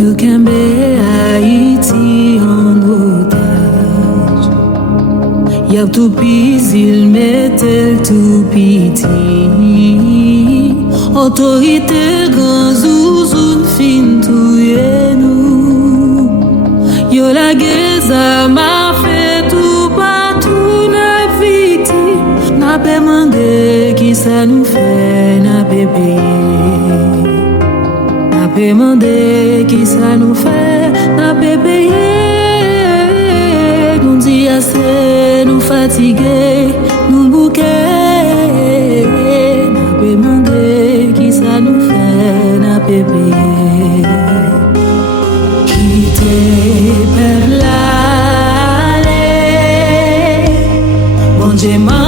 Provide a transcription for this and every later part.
Yo kembe Haïti en otage. Y'a tout pis, mettait tout piti. Autorité grand zouzou fin touye nous. Yo la geza m'a fait tout partout na victime. N'a pas demandé qui ça nous fait, n'a pas payé. N'a pas demandé qui ça nous fait, n'a pas payé. Nous dit assez, nous fatigués, nous bouquets. N'a pas demandé qui ça nous fait, n'a pas payé. Quitter per l'aller, bon Dieu m'a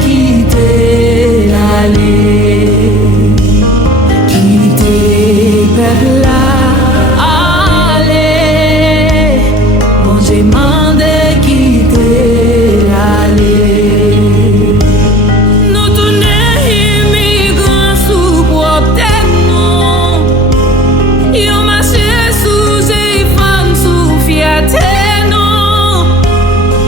quitter l'aller, quitter per l'aller, bon Dieu m'a quitter l'aller. Nous tourner immigrants sous propre tête nous, yo marché sous les femmes sous fiaté non,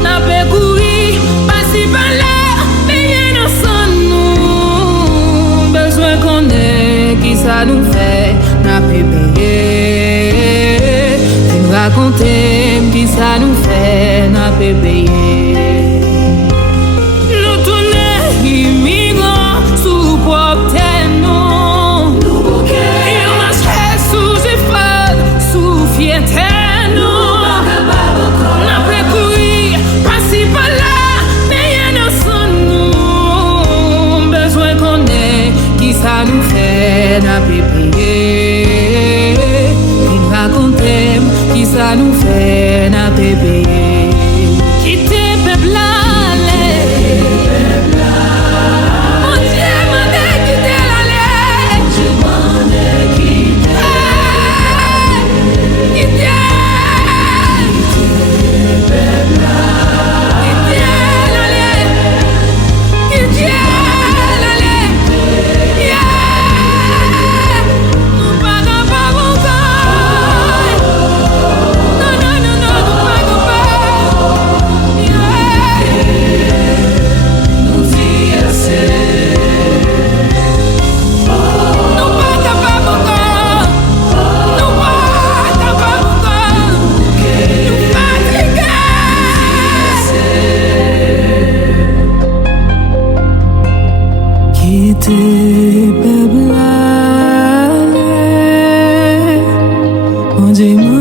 n'a pas couru passer par là, payer nos sons nous, besoin qu'on ait qui ça nous fait, n'a pas payé, nous raconter qui ça nous fait, n'a pas payé. Nous tourner immigrants sous propre tête non, yo marché sous les femmes sous fiaté non, n'a pas couru passer par là, payer nos sons nous, besoin qu'on ait qui ça nous fait, n'a pas payé, nous raconter qui ça nous fait, n'a pas payé. Quitter peuple aller, mon Dieu m'a quitter l'aller, quitter peuple aller, mon Dieu.